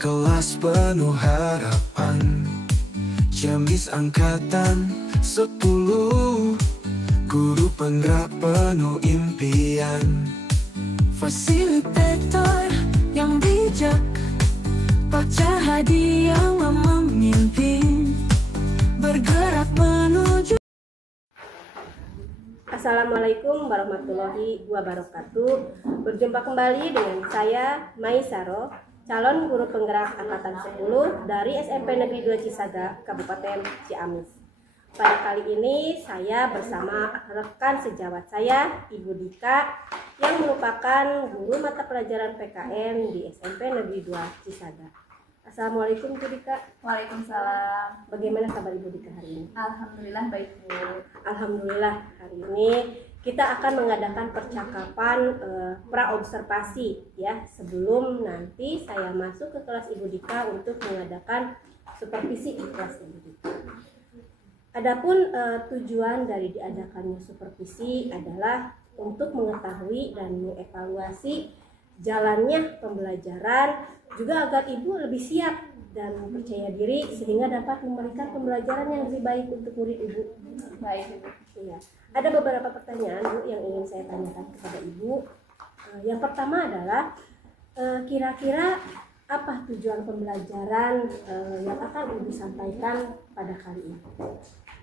kelas penuh harapan, Ciamis angkatan 10, guru penggerak penuh impian. Fasilitator yang bijak, Pak Cahadi yang memimpin, bergerak menuju. Assalamualaikum warahmatullahi wabarakatuh. Berjumpa kembali dengan saya Mai Saro, calon guru penggerak angkatan 10 dari SMP Negeri 2 Cisaga, Kabupaten Ciamis. Pada kali ini saya bersama rekan sejawat saya, Ibu Dika, yang merupakan guru mata pelajaran PKN di SMP Negeri 2 Cisaga. Assalamualaikum Bu Dika. Waalaikumsalam. Bagaimana kabar Ibu Dika hari ini? Alhamdulillah baik Bu. Alhamdulillah, hari ini kita akan mengadakan percakapan pra-observasi ya, sebelum nanti saya masuk ke kelas Ibu Dika untuk mengadakan supervisi di kelas Ibu Dika. Adapun tujuan dari diadakannya supervisi adalah untuk mengetahui dan mengevaluasi jalannya pembelajaran, juga agar Ibu lebih siap dan percaya diri sehingga dapat memberikan pembelajaran yang lebih baik untuk murid Ibu. Baik Ibu. Iya. Ada beberapa pertanyaan Bu yang ingin saya tanyakan kepada Ibu. Yang pertama adalah kira-kira apa tujuan pembelajaran yang akan Ibu sampaikan pada kali ini?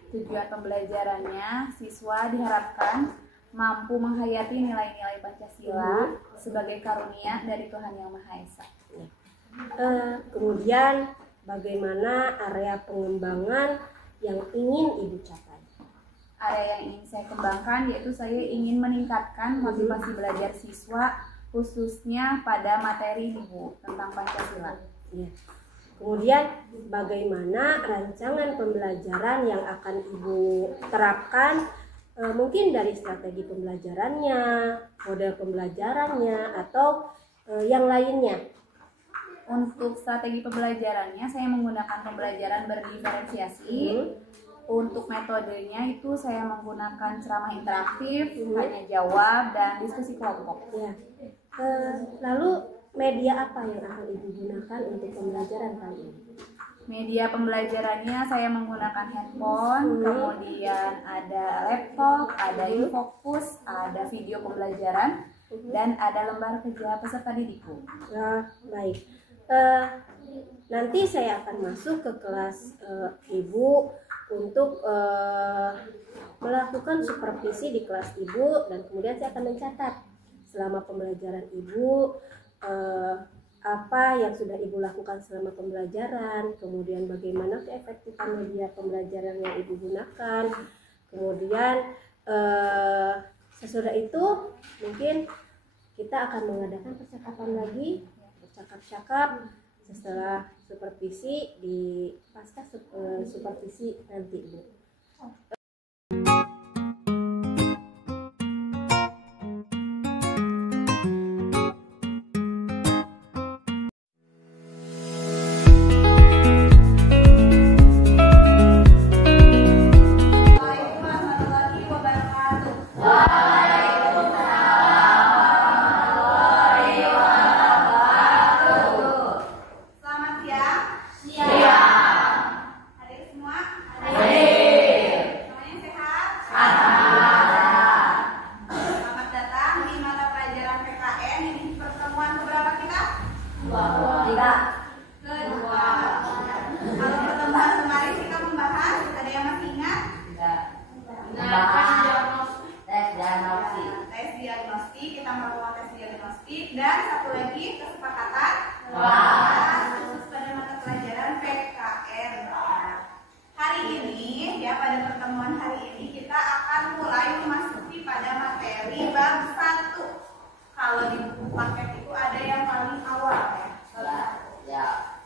Tujuan pembelajarannya, siswa diharapkan mampu menghayati nilai-nilai Pancasila sebagai karunia dari Tuhan Yang Maha Esa. Kemudian bagaimana area pengembangan yang ingin Ibu capai? Area yang ingin saya kembangkan yaitu saya ingin meningkatkan motivasi belajar siswa khususnya pada materi Ibu tentang Pancasila. Ya. Kemudian bagaimana rancangan pembelajaran yang akan Ibu terapkan, mungkin dari strategi pembelajarannya, model pembelajarannya, atau yang lainnya. Untuk strategi pembelajarannya saya menggunakan pembelajaran berdiferensiasi. Untuk metodenya itu saya menggunakan ceramah interaktif, tanya jawab, dan diskusi kelompok. Ya. Lalu media apa yang akan Ibu gunakan untuk pembelajaran kali ini? Media pembelajarannya saya menggunakan handphone, kemudian ada laptop, ada infocus, ada video pembelajaran, dan ada lembar kerja peserta didikku. Baik. Nanti saya akan masuk ke kelas Ibu untuk melakukan supervisi di kelas Ibu, dan kemudian saya akan mencatat selama pembelajaran Ibu apa yang sudah Ibu lakukan selama pembelajaran, kemudian bagaimana keefektifan media pembelajaran yang Ibu gunakan, kemudian sesudah itu mungkin kita akan mengadakan percakapan lagi, bercakap-cakap setelah supervisi di pasca supervisi nanti Ibu. Dan satu lagi kesepakatan khusus pada mata pelajaran PKN. Hari ini ya, pada pertemuan hari ini kita akan mulai memasuki pada materi bab 1. Kalau di buku paket itu ada yang paling awal ya.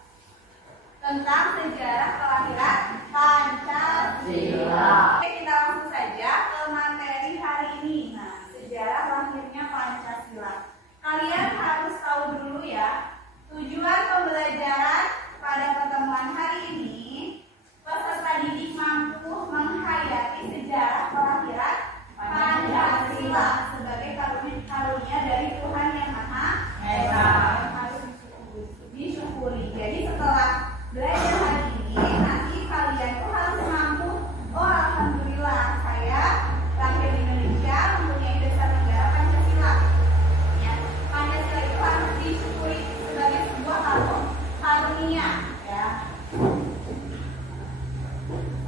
Tentang sejarah kelahiran Pancasila. Oke, kita langsung saja ke materi hari ini. Nah, sejarah lahirnya Pancasila. Kalian harus tahu dulu ya, tujuan pembelajaran pada pertemuan hari ini, peserta didik mampu menghayati sejarah kelahiran Pancasila sebagai karunia dari Tuhan Yang Maha Esa. Harus disyukuri. belajar hari ini nanti kalian tuh harus mampu. Oh, alhamdulillah saya lahir di Indonesia mempunyai dasar negara Pancasila. Ya, Pancasila itu harus disyukuri sebagai sebuah karunia. Ya.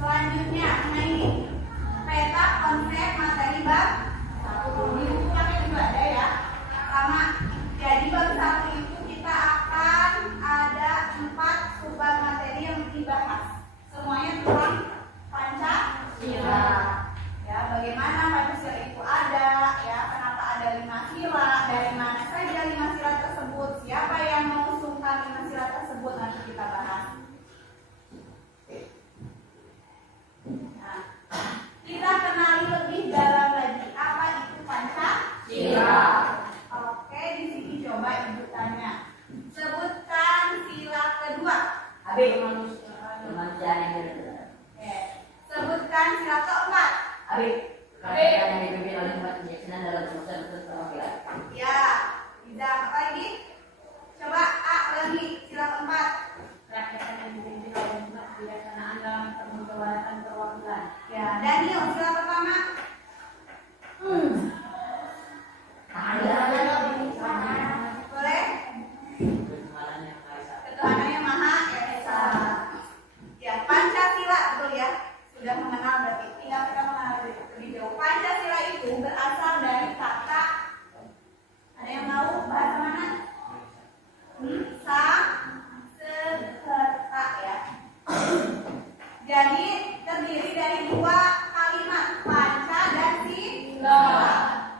Selanjutnya, nah ini peta konsep materi bab 1. Di buku kami juga ada ya. Sama. Jadi bab 1 itu kita akan ada 4 subbab materi yang dibahas. Semuanya tentang Pancasila. Ya, bagaimana Pancasila itu ada, ya, kenapa ada 5 sila, dari mana saja 5 sila tersebut, siapa yang mengusulkan 5 sila tersebut, nanti kita bahas. Nah, kita kenali lebih dalam lagi apa itu Pancasila. Oke, di sini coba ibu tanya. Sebutkan sila kedua. Kemanusiaan yang benar. Oke. Sebutkan sila keempat. Kerajaan yang dipimpin oleh umat kebijaksanaan dalam urusan perwakilan. Ya, bisa apa lagi? Coba A lagi, sila keempat. Rakyat yang dipimpin oleh umat kebijaksanaan dalam permusyawaratan perwakilan. Ya, Daniel, sila pertama. Boleh? Ketuhanan yang Maha Esa. Ya, Pancasila, betul ya. Sudah mengenal berarti. Tinggal kita mengenal lebih jauh. Pancasila itu berasal dari kata, ada yang tahu bahasa mana? Sanskerta ya. Jadi terdiri dari 2 kalimat, panca dan sila.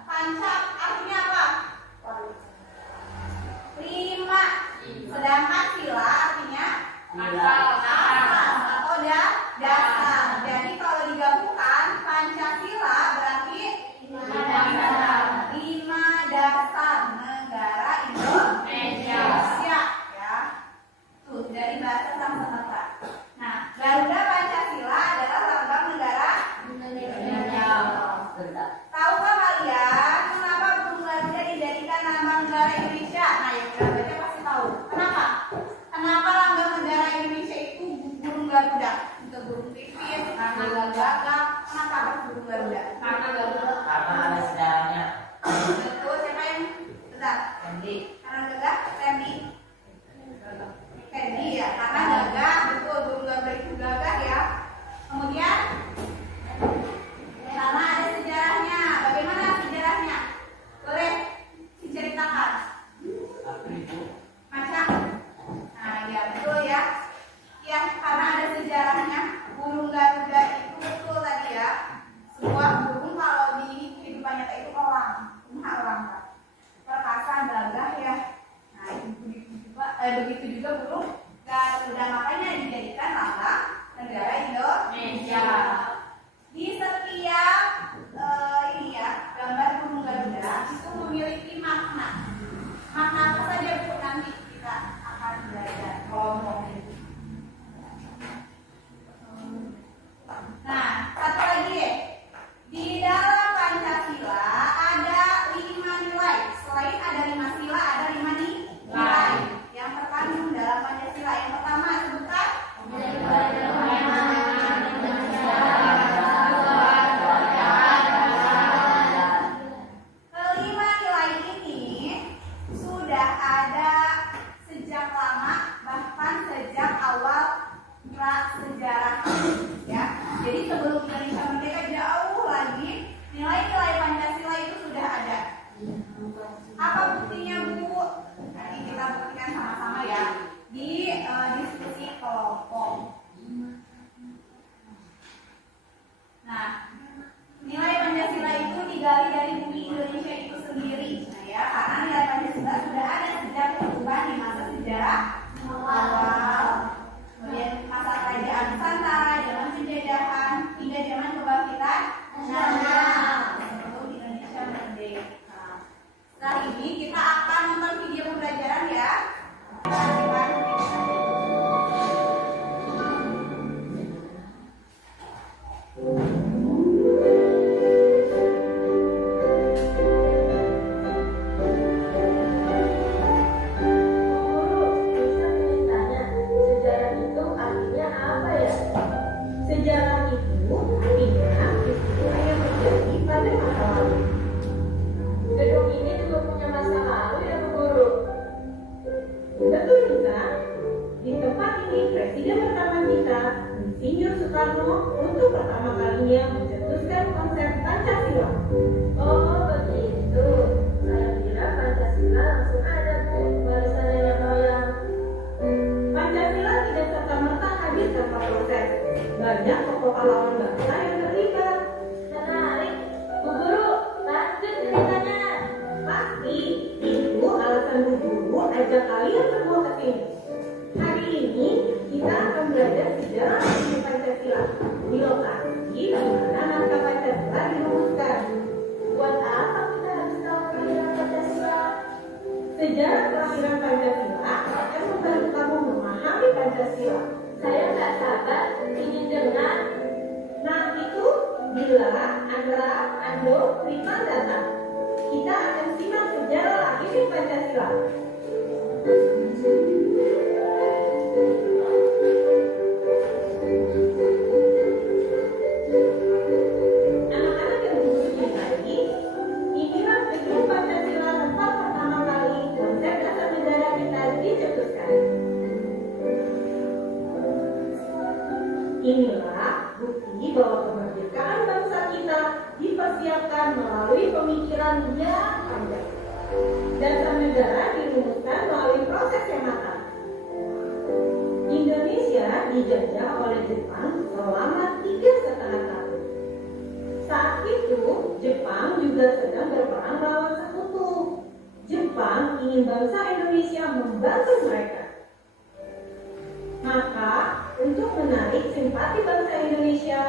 Panca artinya apa? 5. Sedangkan sila artinya asas atau dasar. Jadi kalau digabungkan Pancasila berarti 5 dasar negara Indonesia. Ya. Tuh dari bahasa Sanskerta. Nah, Garuda Pancasila adalah lambang negara Indonesia. Tahukah kalian kenapa burung Garuda dijadikan lambang negara Indonesia? Nah, yang sudah baca pasti tahu. Kenapa? Kenapa lambang negara Indonesia itu burung Garuda? Untuk burung pipit, karena gagak. Kenapa harus burung Garuda? Karena gagak. Karena ada sejarahnya. Betul, siapa yang benar? Nanti Karena gagak, Randy. Randy ya, karena gagak, betul, burung Garuda itu gagak ya. Kemudian karena ada sejarahnya. Bagaimana sejarahnya? Boleh diceritakan? Macam? Nah, ya betul ya. Ya, karena ada sejarahnya. Burung Garuda itu betul tadi ya. Sebuah burung kalau di kehidupan nyata itu elang, perkasa, gagah ya. Nah, begitu juga burung Garuda, makanya dijadikan lambang negara Indonesia. Di setiap ini ya, gambar burung Garuda itu memiliki makna. Makna apa saja Bu? Nanti kita akan belajar ngomongin. Nah, satu lagi deh. Di dalam Pancasila ada 5 nilai. Selain ada 5 sila, ada 5 nilai yang terkandung dalam Pancasila. Yang pertama sebutkan pertama kita, Insinyur Soekarno untuk pertama kalinya mencetuskan konsep Pancasila. Oh begitu. Saya kira Pancasila langsung ada Bu, baru saya bayang. Pancasila tidak serta-merta hadir tanpa proses. Banyak tokoh pahlawan bangsa yang terlibat. Menarik. Bu Guru, lanjut ceritanya. Pasti itu alasan Bu Guru ajak kalian semua ke sini. Hari ini kita akan belajar sejarah asli Pancasila di lokasi di mana naskah Pancasila dirumuskan. Buat apa kita harus tahu kelahiran Pancasila? Sejarah kelahiran Pancasila akan membantu kamu memahami Pancasila. Saya nggak sabar ingin dengar. Nah itu bila Andra, Ando, Rima datang, kita akan simak sejarah lahir Pancasila. Anak-anak yang duduk tadi, inilah gedung Pancasila tempat pertama kali konsep dasar negara kita dicetuskan. Inilah bukti bahwa kemerdekaan bangsa kita dipersiapkan melalui pemikiran yang panjang. Dasar negara dirumuskan melalui proses yang matang. Indonesia dijajah oleh Jepang selama 3,5 tahun. Saat itu, Jepang juga sedang berperang melawan sekutu. Jepang ingin bangsa Indonesia membantu mereka. Maka, untuk menarik simpati bangsa Indonesia,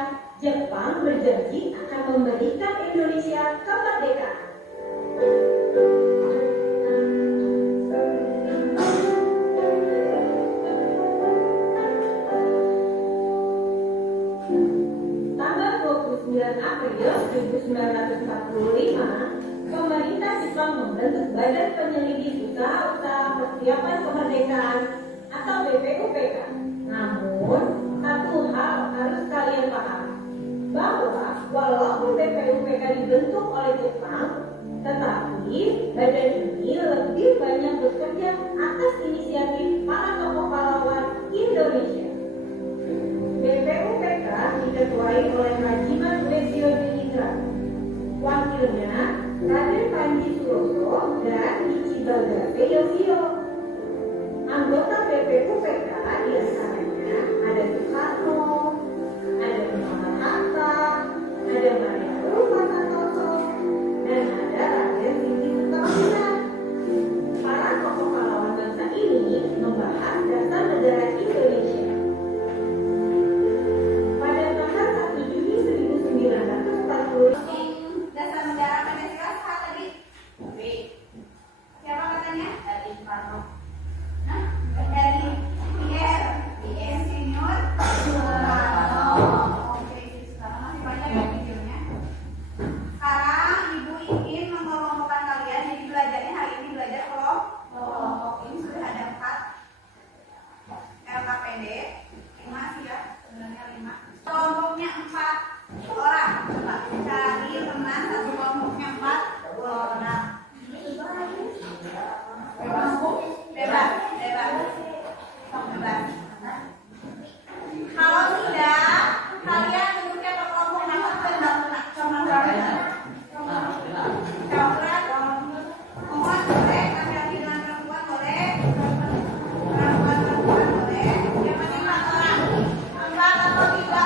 Jepang berjanji akan memberikan Indonesia kemerdekaan. Tanggal 29 April 1945, pemerintah Jepang membentuk Badan Penyelidik Usaha-Usaha Persiapan Kemerdekaan atau BPUPK. Namun, satu hal harus kalian pahami, bahwa walaupun BPUPK dibentuk oleh Jepang, tetapi badan ini lebih banyak bekerja atas inisiatif para tokoh pahlawan Indonesia. BPUPK diketuai oleh Rajiman Lesio Indra. Wakilnya Raden Panji Suroso dan Ichiba Gase Yoshio. Anggota BPUPK diantaranya ada Soekarno, ada Muhammad Hatta, ada Maria Ruma Santoso, dan ada Raden Sindi Sukamana. Para tokoh pahlawan bangsa ini membahas dasar negara Indonesia. Pada tanggal 1 Juni 1940, Dasar negara Pancasila siapa tadi? Siapa katanya? Dari Soekarno. Nah, dari Pierre Senior Soekarno. Oke, sekarang masih banyak ya videonya. Sekarang Ibu ingin mengelompokkan kalian. Jadi belajarnya hari ini belajar kelompok. Ini sudah ada 4 LKPD, 5 sih ya, sebenarnya 5. Kelompoknya 4 orang. Coba cari teman satu kelompoknya 4 orang. Bebas. Kalau sudah, kalian duduknya ke kelompok mana? Campuran, mohon boleh, laki-laki dengan perempuan boleh, perempuan boleh. Yang penting 4 orang, 4 atau 3.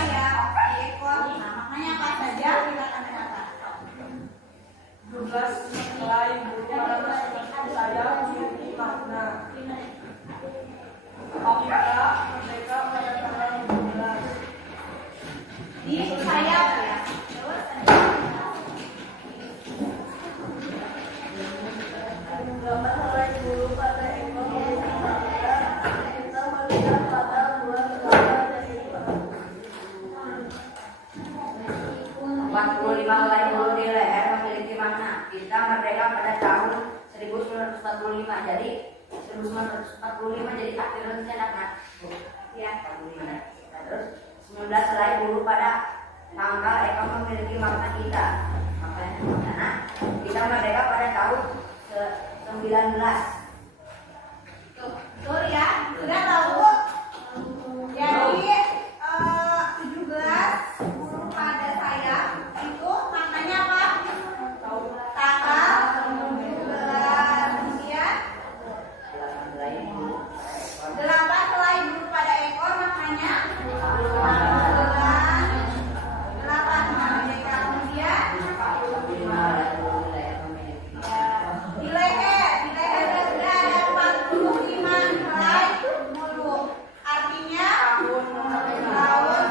sayap di ekor. Nah, maknanya apa saja? Silakan kata. 12 helai bulu pada saya memiliki makna. Kita merdeka pada tanggal 12. Di sayap ya. Terus Gambar helai bulu pada ekor kita melihat pada dua belah dari 45 helai bulu di leher memiliki makna. Kita merdeka pada tahun 1945. Jadi 1945 jadi akhir rencana. Ya, 45. Nah, terus 19 helai bulu pada pangkal ekor memiliki makna kita. Makna kita merdeka pada tahun 19. betul ya. Sudah tahu? Jadi 17 bulu pada sayap itu maknanya apa? Tanggal 17. Kemudian 8 helai bulu pada ekor maknanya 8 merdeka. Kemudian di leher sudah ada 45 helai bulu. Artinya tahun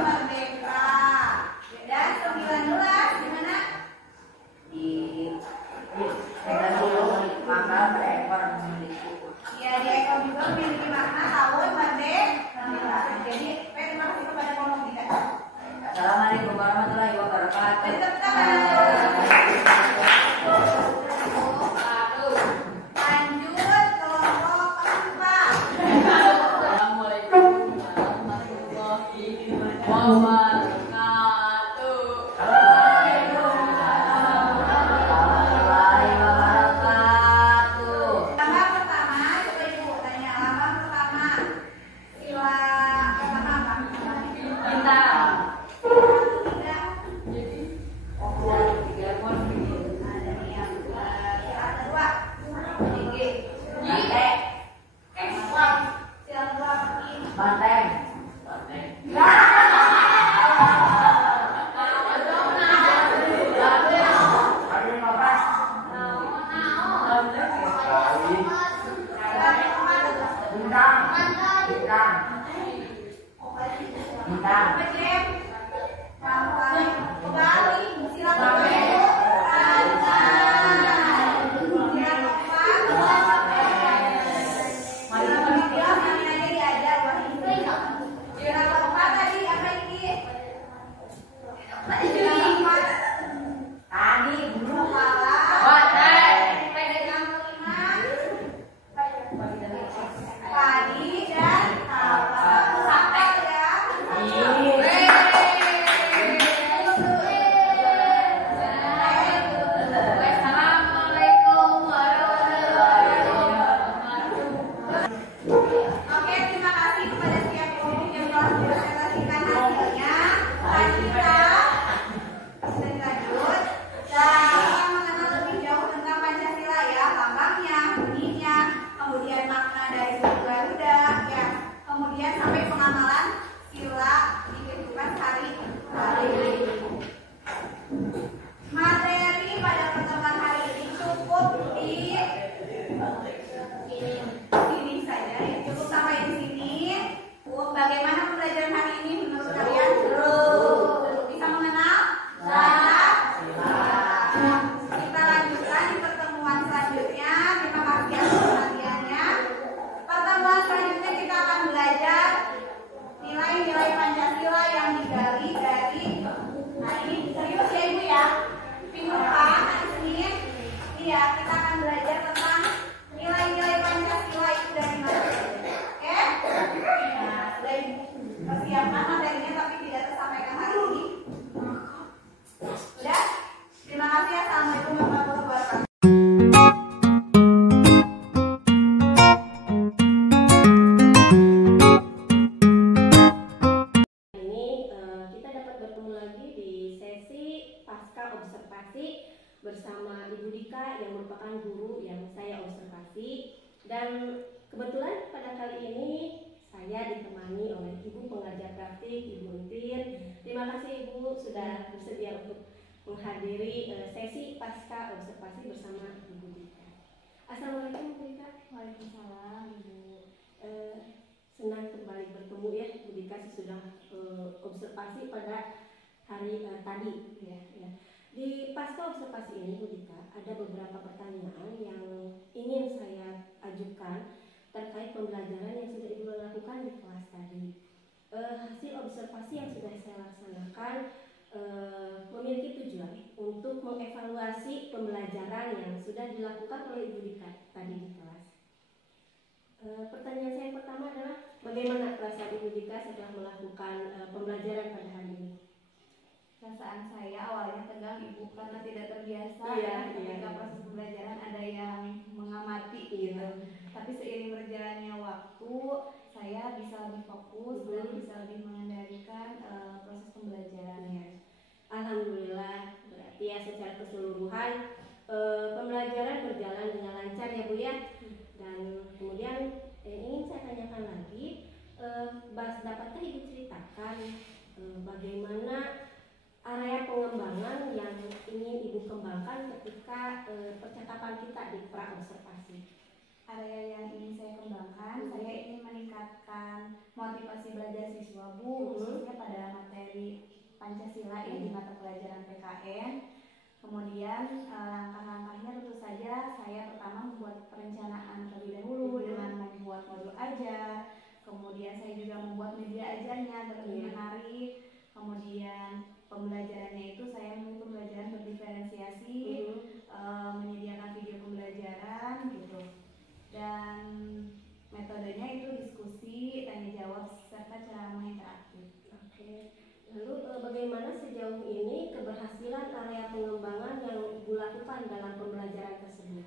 merdeka. Dan 19 di mana? Di dulu pangkal pada ekor memiliki. Ya, di ekor juga memiliki makna tahun merdeka. Jadi, terima kasih kepada kolom kita. Assalamualaikum warahmatullahi wabarakatuh. Beri tepuk tangan. Lanjut kelompok keempat. Assalamualaikum warahmatullahi wabarakatuh. Warahmatullahi wabarakatuh. Lambang pertama, coba ibu tanya. Lambang pertama, sila pertama apa? Bintang. Tiga. Ada nih yang sila kedua. Tinggi. Banteng. Sila kedua apa? Banteng. Ada 15. Sila keempat. Bintang. Bintang. Bintang. Pecem. Kembali. Sila kedua ibu. Tangan. Sila keempat. Sila ketiga mana aja diajar wah ini. Sila keempat tadi apa ini? Sila keempat. Tadi bulu. Kepala. Banteng. Yang kelima. Padi dan kawal. Sampai ya. Assalamualaikum warahmatullahi wabarakatuh. Oke, terima kasih kepada setiap guru yang telah mempresentasikan hasilnya. Lanjut. Dan kita mengenal lebih jauh tentang Pancasila ya, lambangnya, bunyinya, kemudian makna dari suku Garuda, ya, kemudian sampai pengamalan sila di kehidupan sehari-hari. Materi pada pertemuan hari ini cukup di sini saja ya, cukup sampai di sini. Bagaimana pembelajaran hari ini menurut kalian? Bisa mengenal? Kita lanjutkan di pertemuan selanjutnya. Terima kasih atas perhatiannya. Pertemuan selanjutnya kita akan belajar nilai-nilai Pancasila yang digali dari ini serius ya ibu ya. Minggu depan hari Senin, iya kita akan belajar tentang nilai-nilai Pancasila itu dari mana. Oke? Nah, sudah ibu persiapkan materinya tapi tidak tersampaikan hari ini. Sudah? Terima kasih. Assalamualaikum warahmatullahi wabarakatuh. Ini kita dapat bertemu lagi di sesi pasca observasi bersama Ibu Dika yang merupakan guru yang saya observasi, dan kebetulan pada kali ini saya ditemani oleh Ibu pengajar praktik Ibu Entin Terima kasih Ibu sudah bersedia untuk menghadiri sesi pasca observasi bersama Ibu Dika. Assalamualaikum Bu Dika. Waalaikumsalam Ibu. Senang kembali bertemu ya Bu Dika, sudah observasi pada hari tadi ya. Di pasca observasi ini Bu Dika, ada beberapa pertanyaan yang ingin saya ajukan terkait pembelajaran yang sudah Ibu lakukan di kelas tadi. Hasil observasi yang sudah saya laksanakan memiliki tujuan untuk mengevaluasi pembelajaran yang sudah dilakukan oleh Ibu Dika tadi di kelas. Pertanyaan saya pertama adalah bagaimana perasaan Ibu Dika setelah melakukan pembelajaran pada hari ini? Perasaan saya awalnya tegang Ibu karena tidak terbiasa ketika proses pembelajaran ada yang mengamati gitu. Tapi seiring berjalannya waktu, saya bisa lebih fokus dan bisa lebih mengendalikan proses pembelajarannya. Alhamdulillah, berarti ya secara keseluruhan pembelajaran berjalan dengan lancar ya Bu ya. Dan kemudian ingin saya tanyakan lagi, dapatkah Ibu ceritakan bagaimana area pengembangan yang ingin Ibu kembangkan ketika percakapan kita di pra-observasi? Area yang ingin saya kembangkan, saya ingin meningkatkan motivasi belajar siswa Bu, khususnya pada materi Pancasila ini di mata pelajaran PKN. Kemudian langkah-langkahnya tentu saja saya pertama membuat perencanaan terlebih dahulu dengan membuat modul ajar. Kemudian saya juga membuat media ajarnya lebih menarik. Kemudian pembelajarannya itu saya memilih pembelajaran berdiferensiasi, menyediakan video pembelajaran gitu. Dan metodenya itu diskusi, tanya jawab serta ceramah interaktif. Oke. Lalu bagaimana sejauh ini keberhasilan area pengembangan yang Ibu lakukan dalam pembelajaran tersebut?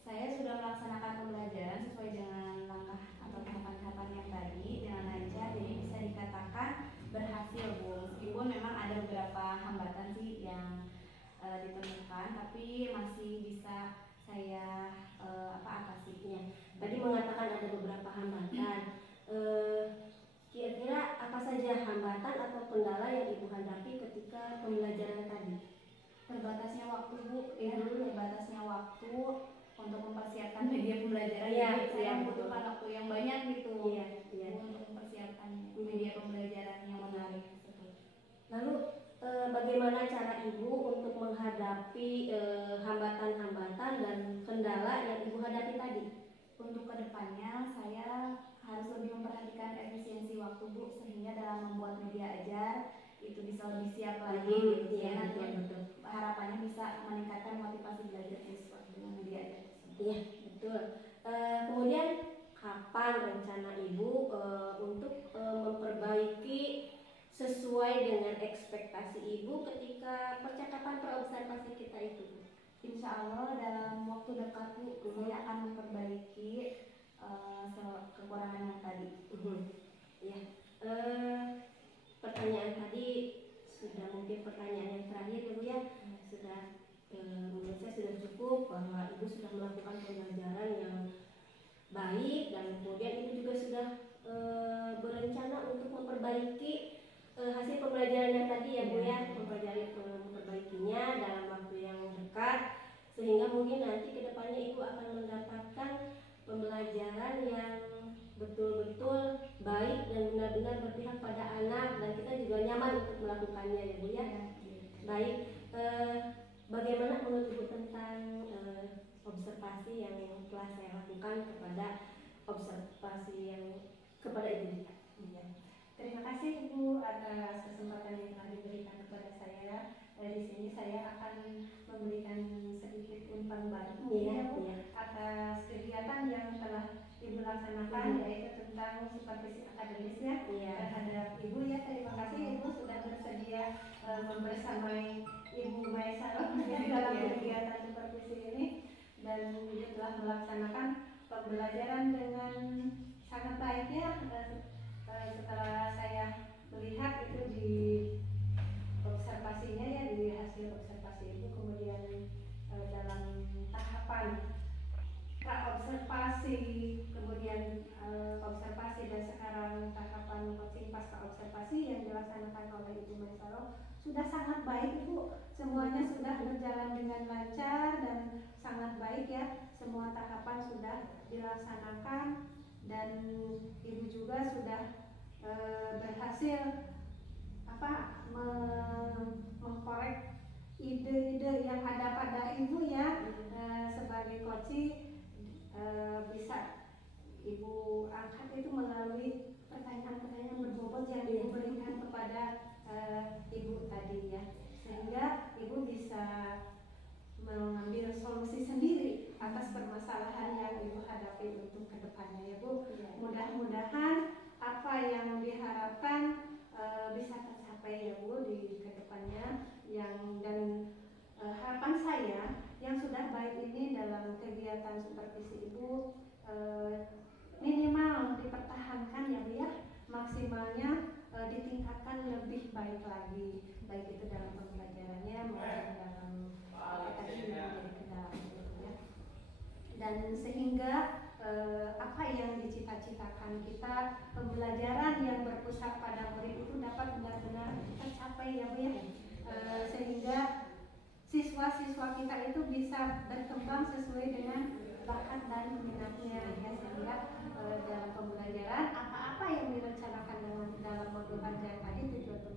Saya sudah melaksanakan pembelajaran sesuai dengan langkah atau tahapan-tahapan yang tadi dengan lancar, jadi bisa dikatakan berhasil Bu. Meskipun memang ada beberapa hambatan sih yang ditemukan, tapi masih bisa saya atasi. Tadi mengatakan ada beberapa hambatan. Kira-kira apa saja hambatan atau kendala yang Ibu hadapi ketika pembelajaran tadi? Terbatasnya waktu Bu, terbatasnya waktu untuk mempersiapkan media pembelajaran. Saya membutuhkan waktu yang banyak gitu untuk mempersiapkan media pembelajaran yang menarik tersebut. Lalu bagaimana cara Ibu untuk menghadapi hambatan-hambatan dan kendala yang Ibu hadapi tadi? Untuk kedepannya saya harus lebih memperhatikan efisiensi waktu Bu, sehingga dalam membuat media ajar itu bisa lebih siap lagi gitu ya. Nanti harapannya bisa meningkatkan motivasi belajar siswa dengan media ajar tersebut. Iya, betul. Kemudian kapan rencana Ibu untuk memperbaiki sesuai dengan ekspektasi Ibu ketika percakapan pra-observasi kita itu? Insya Allah dalam waktu dekat Bu, saya akan memperbaiki kekurangan yang tadi. Ya, pertanyaan tadi sudah mungkin pertanyaan yang terakhir ya Bu ya. Sudah menurut saya sudah cukup bahwa Ibu sudah melakukan pembelajaran yang baik dan kemudian Ibu juga sudah berencana untuk memperbaiki hasil pembelajaran yang tadi ya Bu ya, memperbaikinya dalam waktu yang dekat sehingga mungkin nanti kedepannya Ibu akan mendapatkan pembelajaran yang betul-betul baik dan benar-benar berpihak pada anak dan kita juga nyaman untuk melakukannya ya Bu ya. Baik, bagaimana menurut Ibu tentang observasi yang telah saya lakukan kepada Ibu Dika? Terima kasih Ibu atas kesempatan yang telah diberikan kepada saya. Di sini saya akan memberikan sedikit umpan balik atas kegiatan yang telah Ibu laksanakan, yaitu tentang supervisi akademis terhadap Ibu ya. Terima kasih Ibu sudah bersedia membersamai Ibu Maisarah dalam kegiatan supervisi ini dan juga telah melaksanakan pembelajaran dengan sangat baik ya. Setelah saya melihat itu di observasinya ya, di hasil observasi itu, kemudian dalam tahapan pra-observasi, kemudian observasi dan sekarang tahapan coaching pasca observasi yang dilaksanakan oleh sudah sangat baik Ibu, semuanya sudah berjalan dengan lancar dan sangat baik ya, semua tahapan sudah dilaksanakan dan Ibu juga sudah berhasil mengkorek ide-ide yang ada pada Ibu ya, sebagai coach bisa Ibu angkat itu melalui pertanyaan-pertanyaan berbobot yang Ibu berikan kepada Ibu tadi ya, sehingga Ibu bisa mengambil solusi sendiri atas permasalahan yang Ibu hadapi untuk kedepannya ya Bu. Mudah-mudahan apa yang diharapkan bisa tercapai ya Bu di kedepannya, dan harapan saya yang sudah baik ini dalam kegiatan supervisi Ibu minimal dipertahankan ya Bu ya, maksimalnya ditingkatkan lebih baik lagi, baik itu dalam pembelajarannya maupun dalam tadi menjadi kendala ya. Dan sehingga apa yang dicita-citakan kita, pembelajaran yang berpusat pada murid itu dapat benar-benar tercapai ya Bu ya, sehingga siswa-siswa kita itu bisa berkembang sesuai dengan bakat dan minatnya ya, sehingga dalam pembelajaran apa-apa yang direncanakan dalam modul ajar tadi, tujuan